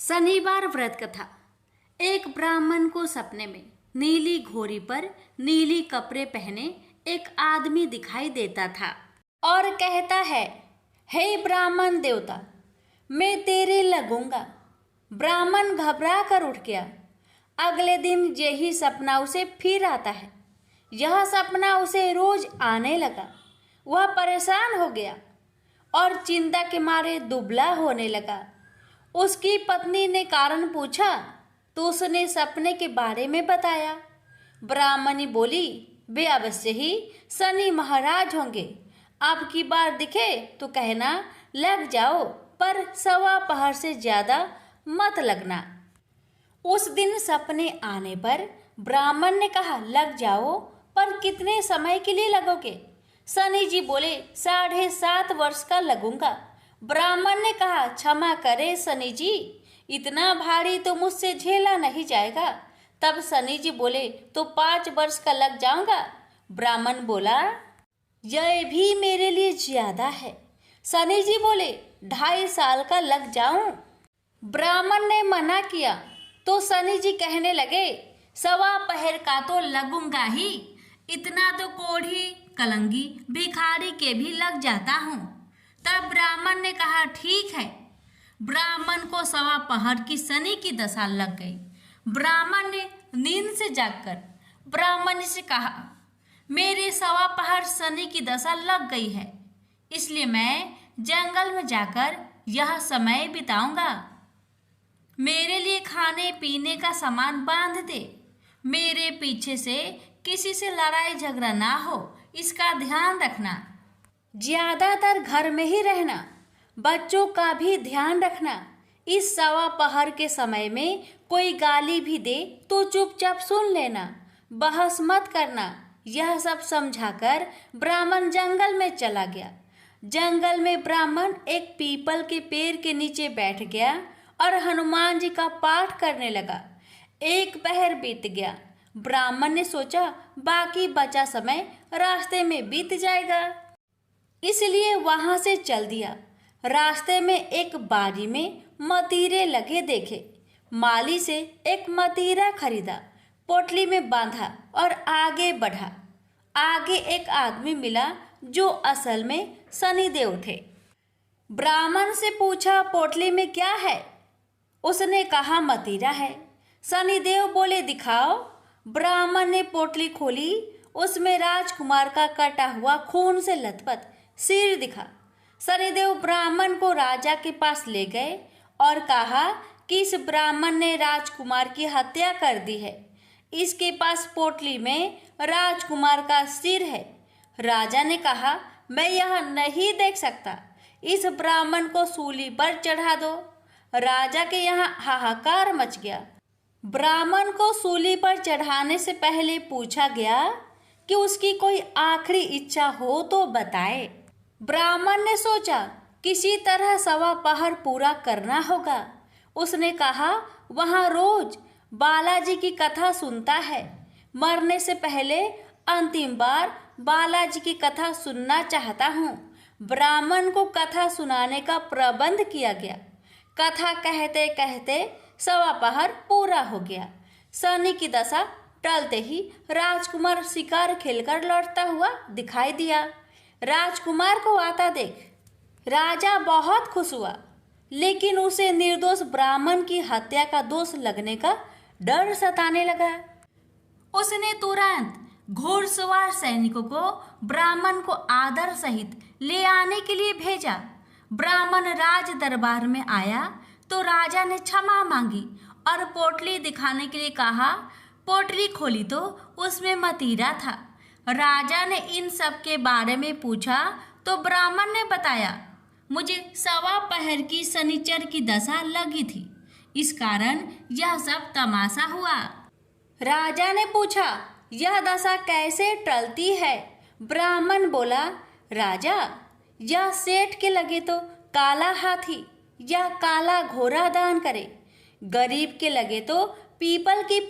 शनिवार व्रत कथा। एक ब्राह्मण को सपने में नीली घोड़ी पर नीली कपड़े पहने एक आदमी दिखाई देता था और कहता है, हे ब्राह्मण देवता, मैं तेरे लगूंगा। ब्राह्मण घबरा कर उठ गया। अगले दिन यही सपना उसे फिर आता है। यह सपना उसे रोज आने लगा। वह परेशान हो गया और चिंता के मारे दुबला होने लगा। उसकी पत्नी ने कारण पूछा तो उसने सपने के बारे में बताया। ब्राह्मणी बोली, वे अवश्य ही शनि महाराज होंगे। अब की बार दिखे तो कहना लग जाओ, पर सवा पहर से ज्यादा मत लगना। उस दिन सपने आने पर ब्राह्मण ने कहा, लग जाओ, पर कितने समय के लिए लगोगे? शनि जी बोले, 7.5 वर्ष का लगूंगा। ब्राह्मण ने कहा, क्षमा करे शनि जी, इतना भारी तो मुझसे झेला नहीं जाएगा। तब शनि जी बोले, तो 5 वर्ष का लग जाऊंगा। ब्राह्मण बोला, यह भी मेरे लिए ज्यादा है। शनि जी बोले, 2.5 साल का लग जाऊं। ब्राह्मण ने मना किया तो शनि जी कहने लगे, सवा पहर का तो लगूंगा ही, इतना तो कोढ़ी कलंगी भिखारी के भी लग जाता हूँ। तब ब्राह्मण ने कहा, ठीक है। ब्राह्मण को सवा पहर की शनि की दशा लग गई। ब्राह्मण ने नींद से जागकर ब्राह्मणी से कहा, मेरे सवा पहर शनि की दशा लग गई है, इसलिए मैं जंगल में जाकर यह समय बिताऊंगा। मेरे लिए खाने पीने का सामान बांध दे। मेरे पीछे से किसी से लड़ाई झगड़ा ना हो, इसका ध्यान रखना। ज्यादातर घर में ही रहना। बच्चों का भी ध्यान रखना। इस सवा पहर के समय में कोई गाली भी दे तो चुपचाप सुन लेना, बहस मत करना। यह सब समझाकर ब्राह्मण जंगल में चला गया। जंगल में ब्राह्मण एक पीपल के पेड़ के नीचे बैठ गया और हनुमान जी का पाठ करने लगा। 1 पहर बीत गया। ब्राह्मण ने सोचा बाकी बचा समय रास्ते में बीत जाएगा, इसलिए वहां से चल दिया। रास्ते में एक बारी में मतीरे लगे देखे। माली से एक मतीरा खरीदा, पोटली में बांधा और आगे बढ़ा। आगे एक आदमी मिला जो असल में शनिदेव थे। ब्राह्मण से पूछा, पोटली में क्या है? उसने कहा, मतीरा है। शनिदेव बोले, दिखाओ। ब्राह्मण ने पोटली खोली। उसमें राजकुमार का कटा हुआ खून से लथपथ सिर दिखा। शनिदेव ब्राह्मण को राजा के पास ले गए और कहा कि इस ब्राह्मण ने राजकुमार की हत्या कर दी है। इसके पास पोटली में राजकुमार का सिर है। राजा ने कहा, मैं यह नहीं देख सकता, इस ब्राह्मण को सूली पर चढ़ा दो। राजा के यहाँ हाहाकार मच गया। ब्राह्मण को सूली पर चढ़ाने से पहले पूछा गया कि उसकी कोई आखिरी इच्छा हो तो बताए। ब्राह्मण ने सोचा किसी तरह सवा पहर पूरा करना होगा। उसने कहा, वहाँ रोज बालाजी की कथा सुनता है। मरने से पहले अंतिम बार बालाजी की कथा सुनना चाहता हूँ। ब्राह्मण को कथा सुनाने का प्रबंध किया गया। कथा कहते कहते सवा पहर पूरा हो गया। शनि की दशा टलते ही राजकुमार शिकार खेलकर लौटता हुआ दिखाई दिया। राजकुमार को आता देख राजा बहुत खुश हुआ, लेकिन उसे निर्दोष ब्राह्मण की हत्या का दोष लगने का डर सताने लगा। उसने तुरंत घोड़सवार सैनिकों को ब्राह्मण को आदर सहित ले आने के लिए भेजा। ब्राह्मण राज दरबार में आया तो राजा ने क्षमा मांगी और पोटली दिखाने के लिए कहा। पोटली खोली तो उसमें मतीरा था। राजा ने इन सब के बारे में पूछा तो ब्राह्मण ने बताया, मुझे सवा पहर की शनिचर की दशा लगी थी, इस कारण यह सब तमाशा हुआ। राजा ने पूछा, यह दशा कैसे टलती है? ब्राह्मण बोला, राजा, यह सेठ के लगे तो काला हाथी या काला घोड़ा दान करे, गरीब के लगे तो पीपल की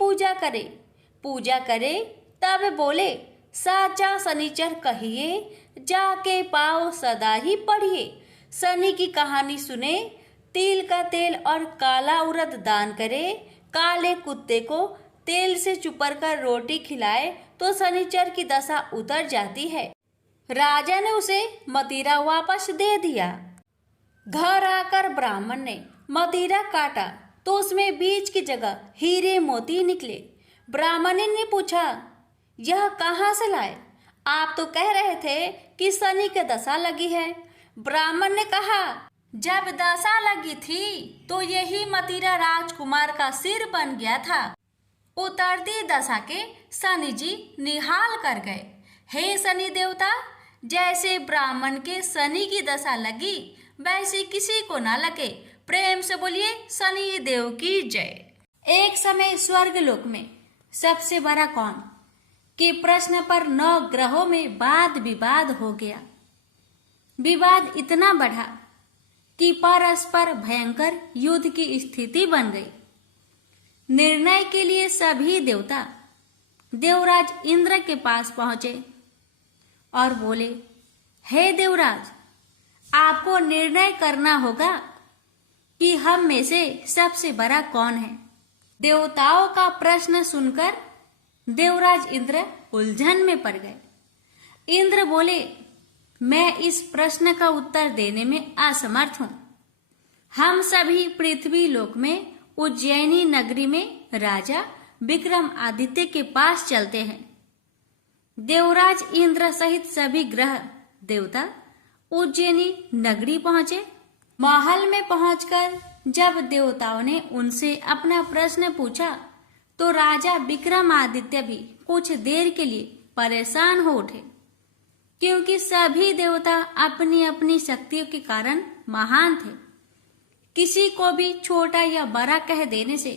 पूजा करे तब बोले, साचा शनिचर कहिए, जाके पाओ सदा ही पढ़िए। शनि की कहानी सुने तिल का तेल और काला उड़द दान करे, काले कुत्ते को तेल से चुपर कर रोटी खिलाए तो शनिचर की दशा उतर जाती है। राजा ने उसे मदिरा वापस दे दिया। घर आकर ब्राह्मण ने मदिरा काटा तो उसमें बीज की जगह हीरे मोती निकले। ब्राह्मण ने पूछा, यह कहाँ से लाए? आप तो कह रहे थे कि शनि की दशा लगी है। ब्राह्मण ने कहा, जब दशा लगी थी तो यही मदिरा राजकुमार का सिर बन गया था। उतरती दशा के शनि जी निहाल कर गए। हे शनि देवता, जैसे ब्राह्मण के शनि की दशा लगी वैसे किसी को ना लगे। प्रेम से बोलिए शनि देव की जय। एक समय स्वर्ग लोक में सबसे बड़ा कौन के प्रश्न पर 9 ग्रहों में वाद विवाद हो गया। विवाद इतना बढ़ा कि परस्पर भयंकर युद्ध की स्थिति बन गई। निर्णय के लिए सभी देवता देवराज इंद्र के पास पहुंचे और बोले, हे देवराज, आपको निर्णय करना होगा कि हम में से सबसे बड़ा कौन है। देवताओं का प्रश्न सुनकर देवराज इंद्र उलझन में पड़ गए। इंद्र बोले, मैं इस प्रश्न का उत्तर देने में असमर्थ हूं। हम सभी पृथ्वी लोक में उज्जैनी नगरी में राजा विक्रमादित्य के पास चलते हैं। देवराज इंद्र सहित सभी ग्रह देवता उज्जैनी नगरी पहुंचे। महल में पहुंचकर जब देवताओं ने उनसे अपना प्रश्न पूछा तो राजा विक्रमादित्य भी कुछ देर के लिए परेशान हो उठे, क्योंकि सभी देवता अपनी अपनी शक्तियों के कारण महान थे। किसी को भी छोटा या बड़ा कह देने से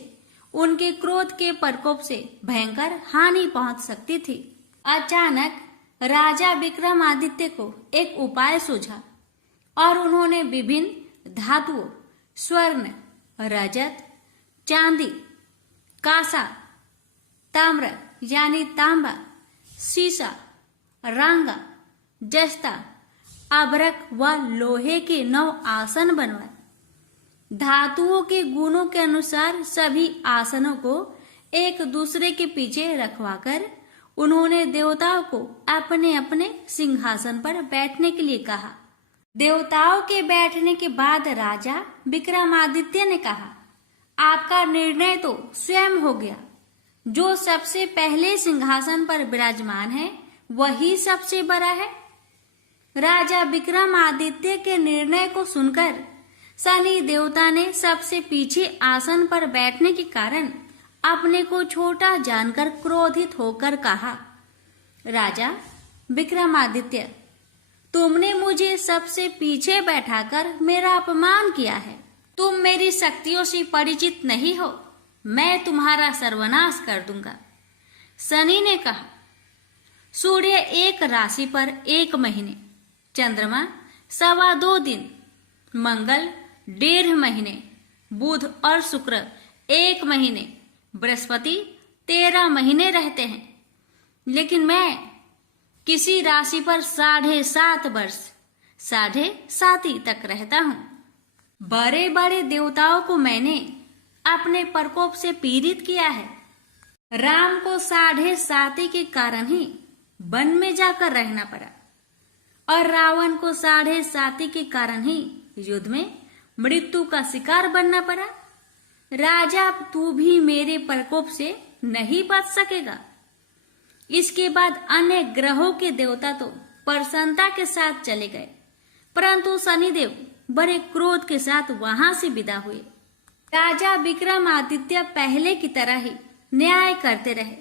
उनके क्रोध के प्रकोप से भयंकर हानि पहुंच सकती थी। अचानक राजा विक्रमादित्य को एक उपाय सूझा और उन्होंने विभिन्न धातुओं स्वर्ण, रजत, चांदी, कांसा, ताम्र यानी तांबा, सीसा, रांगा, जस्ता, अभ्रक व लोहे के 9 आसन बनवाए। धातुओं के गुणों के अनुसार सभी आसनों को एक दूसरे के पीछे रखवाकर उन्होंने देवताओं को अपने अपने सिंहासन पर बैठने के लिए कहा। देवताओं के बैठने के बाद राजा विक्रमादित्य ने कहा, आपका निर्णय तो स्वयं हो गया। जो सबसे पहले सिंहासन पर विराजमान है वही सबसे बड़ा है। राजा विक्रमादित्य के निर्णय को सुनकर शनि देवता ने सबसे पीछे आसन पर बैठने के कारण अपने को छोटा जानकर क्रोधित होकर कहा, राजा विक्रमादित्य, तुमने मुझे सबसे पीछे बैठाकर मेरा अपमान किया है। तुम मेरी शक्तियों से परिचित नहीं हो। मैं तुम्हारा सर्वनाश कर दूंगा। शनि ने कहा, सूर्य एक राशि पर 1 महीने, चंद्रमा 2.25 दिन, मंगल 1.5 महीने, बुध और शुक्र 1 महीने, बृहस्पति 13 महीने रहते हैं। लेकिन मैं किसी राशि पर 7.5 वर्ष 7.5 तक रहता हूँ। बड़े बड़े देवताओं को मैंने अपने प्रकोप से पीड़ित किया है। राम को 7.5 के कारण ही वन में जाकर रहना पड़ा और रावण को 7.5 के कारण ही युद्ध में मृत्यु का शिकार बनना पड़ा। राजा, तू भी मेरे प्रकोप से नहीं बच सकेगा। इसके बाद अन्य ग्रहों के देवता तो प्रसन्नता के साथ चले गए, परंतु शनिदेव बड़े क्रोध के साथ वहां से विदा हुए। राजा विक्रमादित्य पहले की तरह ही न्याय करते रहे।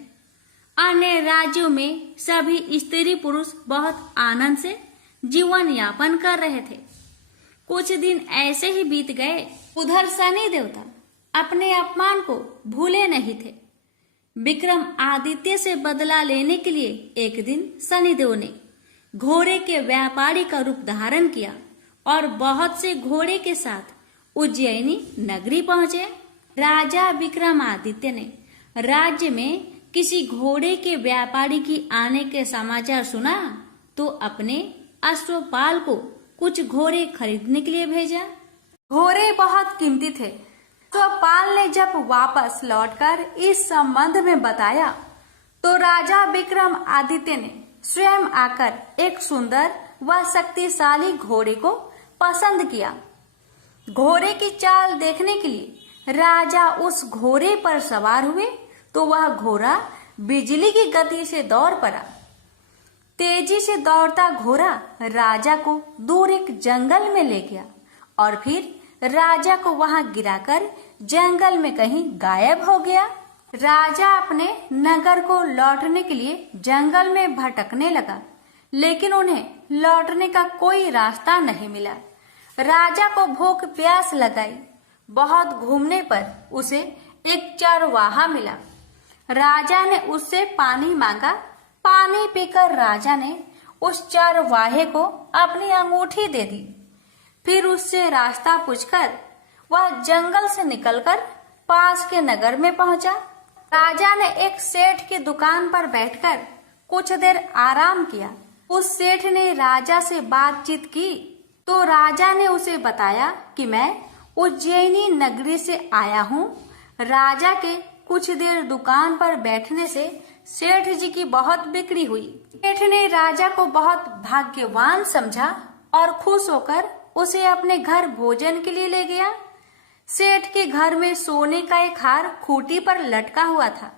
अन्य राज्यों में सभी स्त्री पुरुष बहुत आनंद से जीवन यापन कर रहे थे। कुछ दिन ऐसे ही बीत गए। उधर शनि देवता अपने अपमान को भूले नहीं थे। विक्रम आदित्य से बदला लेने के लिए एक दिन शनिदेव ने घोड़े के व्यापारी का रूप धारण किया और बहुत से घोड़े के साथ उज्जैनी नगरी पहुंचे। राजा विक्रमादित्य ने राज्य में किसी घोड़े के व्यापारी की आने के समाचार सुना तो अपने अश्वपाल को कुछ घोड़े खरीदने के लिए भेजा। घोड़े बहुत कीमती थे। तो पाल ने जब वापस लौटकर इस संबंध में बताया तो राजा विक्रमादित्य ने स्वयं आकर एक सुंदर व शक्तिशाली घोड़े को पसंद किया। घोड़े की चाल देखने के लिए राजा उस घोड़े पर सवार हुए तो वह घोड़ा बिजली की गति से दौड़ पड़ा। तेजी से दौड़ता घोड़ा राजा को दूर एक जंगल में ले गया और फिर राजा को वहां गिराकर जंगल में कहीं गायब हो गया। राजा अपने नगर को लौटने के लिए जंगल में भटकने लगा, लेकिन उन्हें लौटने का कोई रास्ता नहीं मिला। राजा को भूख प्यास लगाई। बहुत घूमने पर उसे एक चरवाहा मिला। राजा ने उससे पानी मांगा। पानी पीकर राजा ने उस चरवाहे को अपनी अंगूठी दे दी। फिर उससे रास्ता पूछकर वह जंगल से निकलकर पास के नगर में पहुंचा। राजा ने एक सेठ की दुकान पर बैठकर कुछ देर आराम किया। उस सेठ ने राजा से बातचीत की तो राजा ने उसे बताया कि मैं उज्जैनी नगरी से आया हूँ। राजा के कुछ देर दुकान पर बैठने से सेठ जी की बहुत बिक्री हुई। सेठ ने राजा को बहुत भाग्यवान समझा और खुश होकर उसे अपने घर भोजन के लिए ले गया। सेठ के घर में सोने का एक हार खूंटी पर लटका हुआ था।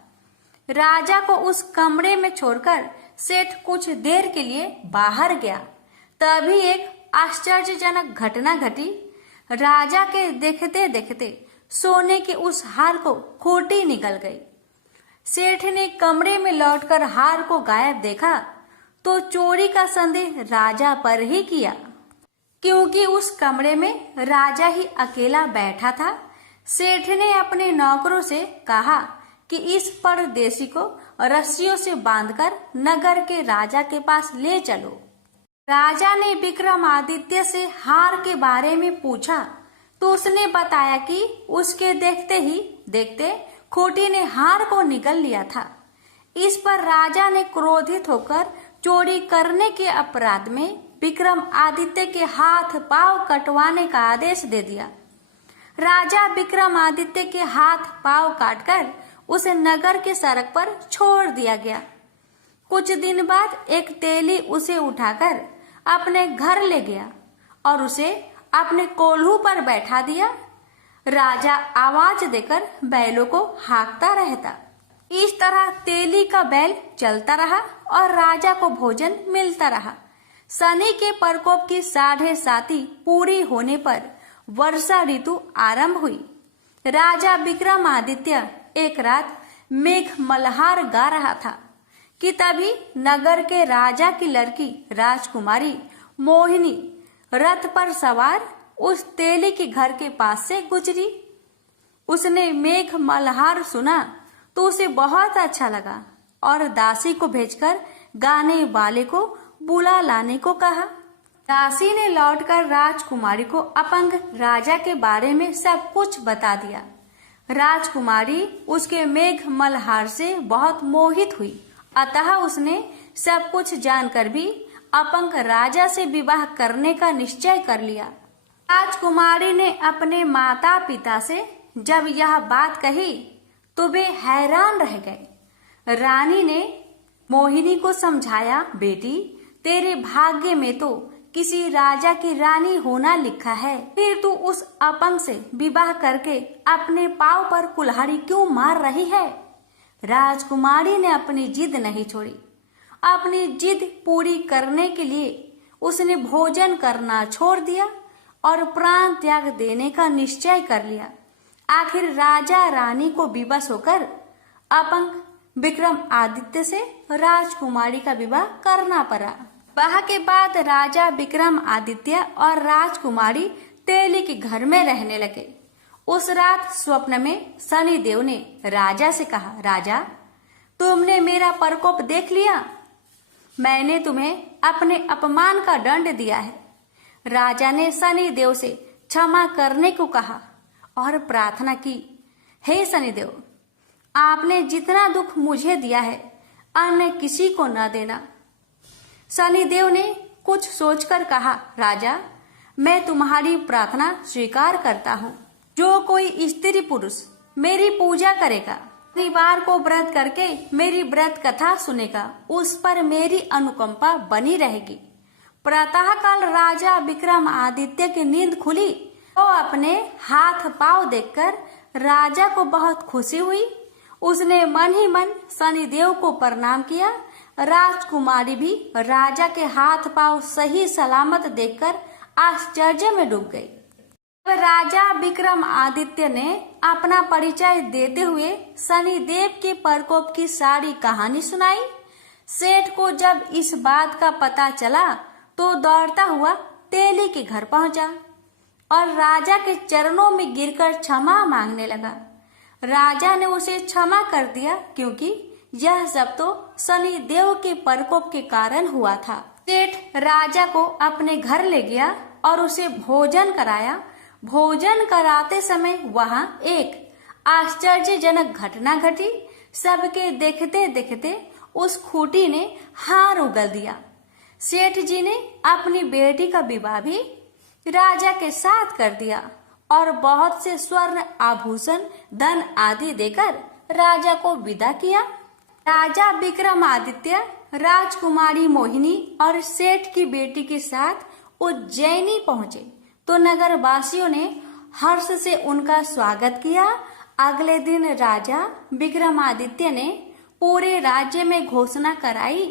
राजा को उस कमरे में छोड़कर सेठ कुछ देर के लिए बाहर गया। तभी एक आश्चर्यजनक घटना घटी। राजा के देखते देखते सोने के उस हार को खूंटी निकल गई। सेठ ने कमरे में लौटकर हार को गायब देखा तो चोरी का संदेह राजा पर ही किया, क्योंकि उस कमरे में राजा ही अकेला बैठा था। सेठ ने अपने नौकरों से कहा कि इस परदेशी को रस्सियों से बांधकर नगर के राजा के पास ले चलो। राजा ने विक्रमादित्य से हार के बारे में पूछा तो उसने बताया कि उसके देखते ही देखते खूंटी ने हार को निगल लिया था। इस पर राजा ने क्रोधित होकर चोरी करने के अपराध में विक्रमादित्य के हाथ पांव कटवाने का आदेश दे दिया। राजा विक्रमादित्य के हाथ पांव काटकर उसे नगर के सड़क पर छोड़ दिया गया। कुछ दिन बाद एक तेली उसे उठाकर अपने घर ले गया और उसे अपने कोल्हू पर बैठा दिया। राजा आवाज देकर बैलों को हाँकता रहता। इस तरह तेली का बैल चलता रहा और राजा को भोजन मिलता रहा। शनि के प्रकोप की 7.5 पूरी होने पर वर्षा ऋतु आरंभ हुई। राजा विक्रमादित्य एक रात मेघ मल्हार गा रहा था कि तभी नगर के राजा की लड़की राजकुमारी मोहिनी रथ पर सवार उस तेली के घर के पास से गुजरी। उसने मेघ मल्हार सुना तो उसे बहुत अच्छा लगा और दासी को भेजकर गाने वाले को बुला लाने को कहा। दासी ने लौटकर राजकुमारी को अपंग राजा के बारे में सब कुछ बता दिया। राजकुमारी उसके मेघ मल्हार से बहुत मोहित हुई, अतः उसने सब कुछ जानकर भी अपंग राजा से विवाह करने का निश्चय कर लिया। राजकुमारी ने अपने माता पिता से जब यह बात कही तो वे हैरान रह गए। रानी ने मोहिनी को समझाया, बेटी तेरे भाग्य में तो किसी राजा की रानी होना लिखा है, फिर तू उस अपंग से विवाह करके अपने पांव पर कुल्हाड़ी क्यों मार रही है। राजकुमारी ने अपनी जिद नहीं छोड़ी। अपनी जिद पूरी करने के लिए उसने भोजन करना छोड़ दिया और प्राण त्याग देने का निश्चय कर लिया। आखिर राजा रानी को विवश होकर अपंग विक्रमादित्य से राजकुमारी का विवाह करना पड़ा। विवाह के बाद राजा विक्रमादित्य और राजकुमारी तेली के घर में रहने लगे। उस रात स्वप्न में शनिदेव ने राजा से कहा, राजा तुमने मेरा प्रकोप देख लिया। मैंने तुम्हें अपने अपमान का दंड दिया है। राजा ने शनिदेव से क्षमा करने को कहा और प्रार्थना की, हे शनिदेव, आपने जितना दुख मुझे दिया है अन्य किसी को न देना। शनिदेव ने कुछ सोचकर कहा, राजा मैं तुम्हारी प्रार्थना स्वीकार करता हूँ। जो कोई स्त्री पुरुष मेरी पूजा करेगा, शनिवार को व्रत करके मेरी व्रत कथा सुनेगा, उस पर मेरी अनुकंपा बनी रहेगी। प्रातः काल राजा विक्रमादित्य की नींद खुली तो अपने हाथ पांव देखकर राजा को बहुत खुशी हुई। उसने मन ही मन शनिदेव को प्रणाम किया। राजकुमारी भी राजा के हाथ पांव सही सलामत देखकर आश्चर्य में डूब गई। राजा विक्रमादित्य ने अपना परिचय देते हुए शनिदेव के प्रकोप की सारी कहानी सुनाई। सेठ को जब इस बात का पता चला तो दौड़ता हुआ तेली के घर पहुंचा और राजा के चरणों में गिरकर क्षमा मांगने लगा। राजा ने उसे क्षमा कर दिया क्योंकि यह सब तो शनिदेव के प्रकोप के कारण हुआ था। सेठ राजा को अपने घर ले गया और उसे भोजन कराया। भोजन कराते समय वहां एक आश्चर्यजनक घटना घटी। सबके देखते देखते उस खूंटी ने हार उगल दिया। सेठ जी ने अपनी बेटी का विवाह भी राजा के साथ कर दिया और बहुत से स्वर्ण आभूषण, धन आदि देकर राजा को विदा किया। राजा विक्रमादित्य राजकुमारी मोहिनी और सेठ की बेटी के साथ उज्जैनी पहुंचे तो नगर वासियों ने हर्ष से उनका स्वागत किया। अगले दिन राजा विक्रमादित्य ने पूरे राज्य में घोषणा कराई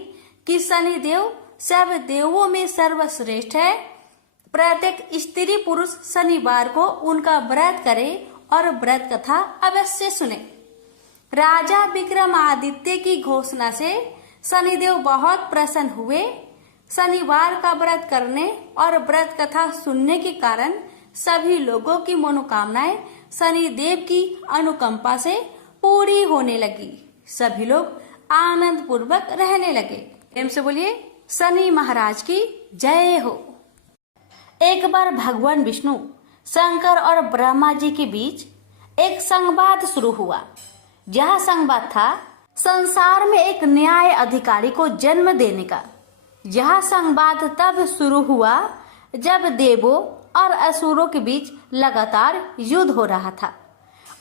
कि शनिदेव सब देवों में सर्वश्रेष्ठ है। प्रत्येक स्त्री पुरुष शनिवार को उनका व्रत करे और व्रत कथा अवश्य सुने। राजा विक्रमादित्य की घोषणा से शनिदेव बहुत प्रसन्न हुए। शनिवार का व्रत करने और व्रत कथा सुनने के कारण सभी लोगों की मनोकामनाएं शनिदेव की अनुकंपा से पूरी होने लगी। सभी लोग आनंद पूर्वक रहने लगे। प्रेम से बोलिए शनि महाराज की जय हो। एक बार भगवान विष्णु, शंकर और ब्रह्मा जी के बीच एक संवाद शुरू हुआ। यह संवाद था संसार में एक न्याय अधिकारी को जन्म देने का। यह संवाद तब शुरू हुआ जब देवों और असुरों के बीच लगातार युद्ध हो रहा था।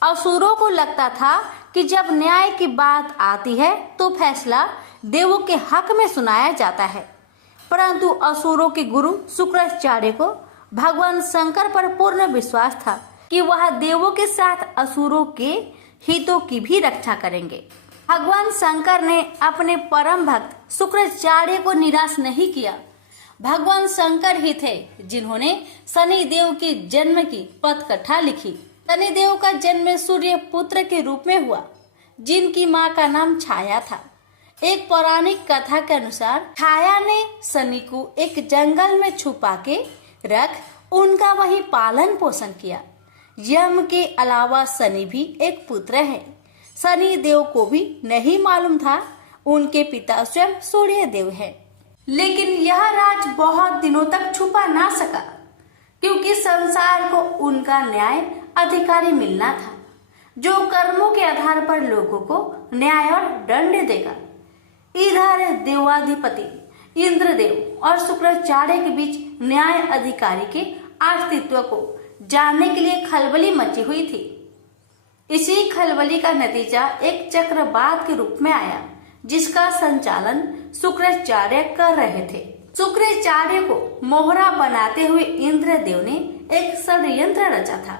असुरों को लगता था कि जब न्याय की बात आती है तो फैसला देवों के हक में सुनाया जाता है, परंतु असुरों के गुरु शुक्राचार्य को भगवान शंकर पर पूर्ण विश्वास था कि वह देवों के साथ असुरों के हितों की भी रक्षा करेंगे। भगवान शंकर ने अपने परम भक्त शुक्राचार्य को निराश नहीं किया। भगवान शंकर ही थे जिन्होंने शनिदेव के जन्म की पथकथा लिखी। शनिदेव का जन्म सूर्य पुत्र के रूप में हुआ, जिनकी मां का नाम छाया था। एक पौराणिक कथा के अनुसार छाया ने शनि को एक जंगल में छुपा के रख उनका वही पालन पोषण किया। यम के अलावा शनि भी एक पुत्र है। शनि देव को भी नहीं मालूम था उनके पिता स्वयं सूर्य देव है। लेकिन यह राज बहुत दिनों तक छुपा ना सका क्योंकि संसार को उनका न्याय अधिकारी मिलना था, जो कर्मों के आधार पर लोगों को न्याय और दंड देगा। इधर देवाधिपति इंद्रदेव और शुक्राचार्य के बीच न्याय अधिकारी के अस्तित्व को जानने के लिए खलबली मची हुई थी। इसी खलबली का नतीजा एक चक्रवात के रूप में आया, जिसका संचालन शुक्राचार्य कर रहे थे। शुक्राचार्य को मोहरा बनाते हुए इंद्रदेव ने एक षड्यंत्र रचा था।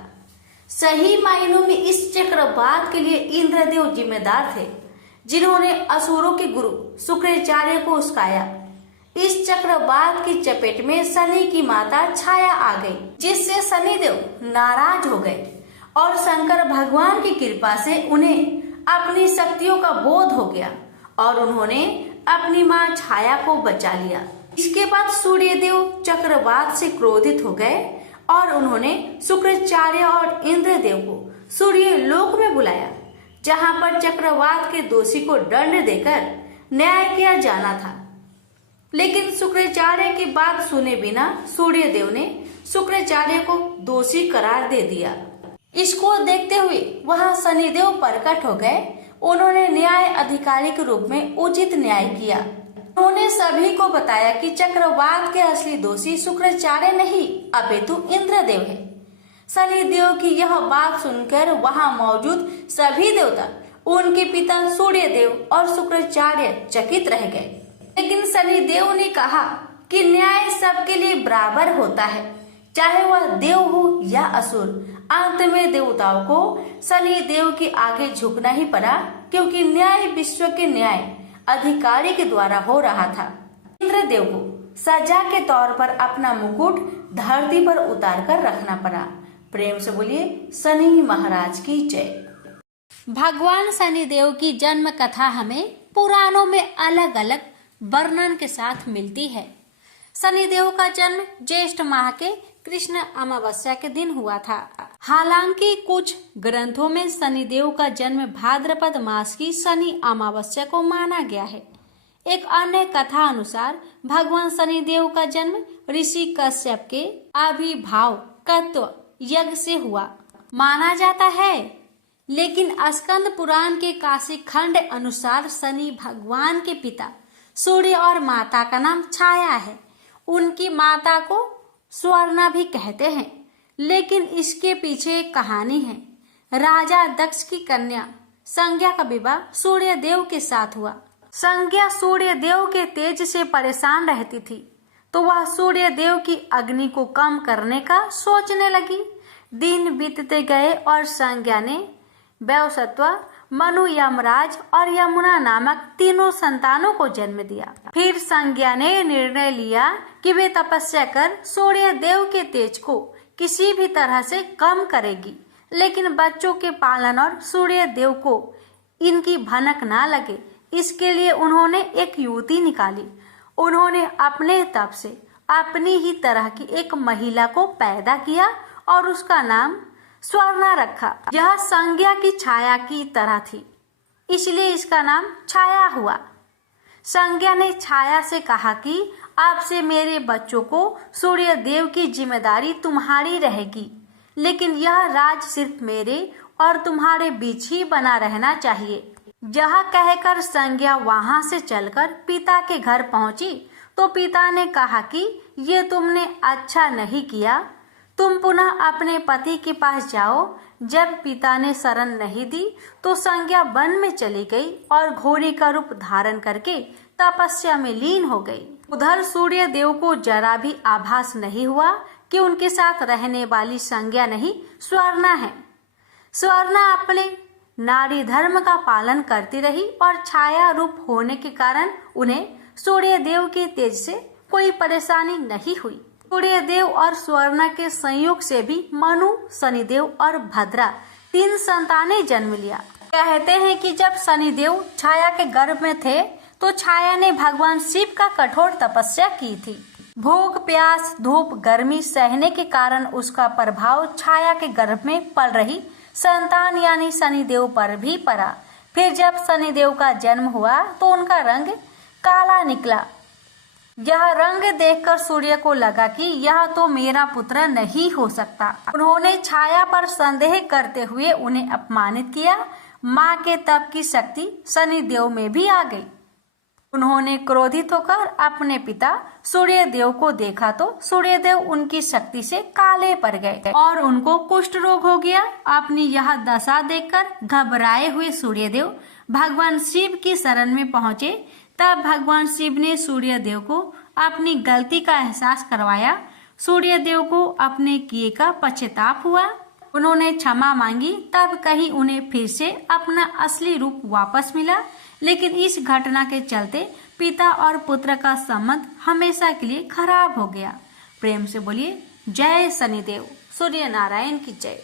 सही मायनों में इस चक्रवात के लिए इंद्रदेव जिम्मेदार थे, जिन्होंने असुरों के गुरु शुक्राचार्य को उस्काया। इस चक्रवात की चपेट में शनि की माता छाया आ गई, जिससे शनिदेव नाराज हो गए और शंकर भगवान की कृपा से उन्हें अपनी शक्तियों का बोध हो गया और उन्होंने अपनी मां छाया को बचा लिया। इसके बाद सूर्यदेव चक्रवात से क्रोधित हो गए और उन्होंने शुक्राचार्य और इंद्रदेव को सूर्य लोक में बुलाया, जहां पर चक्रवात के दोषी को दंड देकर न्याय किया जाना था। लेकिन शुक्राचार्य की बात सुने बिना सूर्यदेव ने शुक्राचार्य को दोषी करार दे दिया। इसको देखते हुए वहां शनिदेव प्रकट हो गए। उन्होंने न्याय अधिकारी के रूप में उचित न्याय किया उन्होंने सभी को बताया कि चक्रवात के असली दोषी शुक्राचार्य नहीं अपितु इंद्रदेव है। शनिदेव की यह बात सुनकर वहां मौजूद सभी देवता, उनके पिता सूर्यदेव और शुक्राचार्य चकित रह गए। लेकिन शनिदेव ने कहा कि न्याय सबके लिए बराबर होता है, चाहे वह देव हो या असुर। अंत में देवताओं को शनिदेव के आगे झुकना ही पड़ा, क्योंकि न्याय विश्व के न्याय अधिकारी के द्वारा हो रहा था। इंद्रदेव को सजा के तौर पर अपना मुकुट धरती पर उतार कर रखना पड़ा। प्रेम से बोलिए शनि महाराज की जय। भगवान शनिदेव की जन्म कथा हमें पुराणों में अलग अलग वर्णन के साथ मिलती है। शनिदेव का जन्म ज्येष्ठ माह के कृष्ण अमावस्या के दिन हुआ था। हालांकि कुछ ग्रंथों में शनिदेव का जन्म भाद्रपद मास की शनि अमावस्या को माना गया है। एक अन्य कथा अनुसार भगवान शनिदेव का जन्म ऋषि कश्यप के आविर्भाव तत्व यज्ञ से हुआ माना जाता है। लेकिन स्कंद पुराण के काशी खंड अनुसार शनि भगवान के पिता सूर्य और माता का नाम छाया है। उनकी माता को स्वर्णा भी कहते हैं। लेकिन इसके पीछे एक कहानी है। राजा दक्ष की कन्या संज्ञा का विवाह सूर्य देव के साथ हुआ। संज्ञा सूर्य देव के तेज से परेशान रहती थी, तो वह सूर्य देव की अग्नि को कम करने का सोचने लगी। दिन बीतते गए और संज्ञा ने वैवस्वत, मनु, यमराज और यमुना नामक तीनों संतानों को जन्म दिया। फिर संज्ञा ने निर्णय लिया कि वे तपस्या कर सूर्य देव के तेज को किसी भी तरह से कम करेगी। लेकिन बच्चों के पालन और सूर्य देव को इनकी भनक ना लगे, इसके लिए उन्होंने एक युवती निकाली। उन्होंने अपने तप से अपनी ही तरह की एक महिला को पैदा किया और उसका नाम स्वर्णा रखा। यह संज्ञा की छाया की तरह थी, इसलिए इसका नाम छाया हुआ। संज्ञा ने छाया से कहा कि अब से मेरे बच्चों को सूर्य देव की जिम्मेदारी तुम्हारी रहेगी, लेकिन यह राज सिर्फ मेरे और तुम्हारे बीच ही बना रहना चाहिए। यह कहकर संज्ञा वहां से चलकर पिता के घर पहुंची, तो पिता ने कहा कि ये तुमने अच्छा नहीं किया, तुम पुनः अपने पति के पास जाओ। जब पिता ने शरण नहीं दी तो संज्ञा वन में चली गई और घोड़ी का रूप धारण करके तपस्या में लीन हो गई। उधर सूर्य देव को जरा भी आभास नहीं हुआ कि उनके साथ रहने वाली संज्ञा नहीं स्वर्णा है। स्वर्णा अपने नारी धर्म का पालन करती रही और छाया रूप होने के कारण उन्हें सूर्य देव के तेज से कोई परेशानी नहीं हुई। सूर्य देव और स्वर्णा के संयोग से भी मनु, शनिदेव और भद्रा 3 संतानें जन्म लिया। कहते हैं कि जब शनिदेव छाया के गर्भ में थे तो छाया ने भगवान शिव का कठोर तपस्या की थी। भूख, प्यास, धूप, गर्मी सहने के कारण उसका प्रभाव छाया के गर्भ में पल रही संतान यानी शनिदेव पर भी पड़ा। फिर जब शनिदेव का जन्म हुआ तो उनका रंग काला निकला। यह रंग देखकर सूर्य को लगा कि यह तो मेरा पुत्र नहीं हो सकता। उन्होंने छाया पर संदेह करते हुए उन्हें अपमानित किया। माँ के तप की शक्ति शनिदेव में भी आ गई। उन्होंने क्रोधित होकर अपने पिता सूर्यदेव को देखा तो सूर्यदेव उनकी शक्ति से काले पड़ गए और उनको कुष्ठ रोग हो गया। अपनी यह दशा देखकर घबराए हुए सूर्यदेव भगवान शिव की शरण में पहुंचे। तब भगवान शिव ने सूर्यदेव को अपनी गलती का एहसास करवाया। सूर्यदेव को अपने किए का पश्चाताप हुआ। उन्होंने क्षमा मांगी। तब कहीं उन्हें फिर से अपना असली रूप वापस मिला। लेकिन इस घटना के चलते पिता और पुत्र का संबंध हमेशा के लिए खराब हो गया। प्रेम से बोलिए जय शनिदेव। सूर्य नारायण की जय।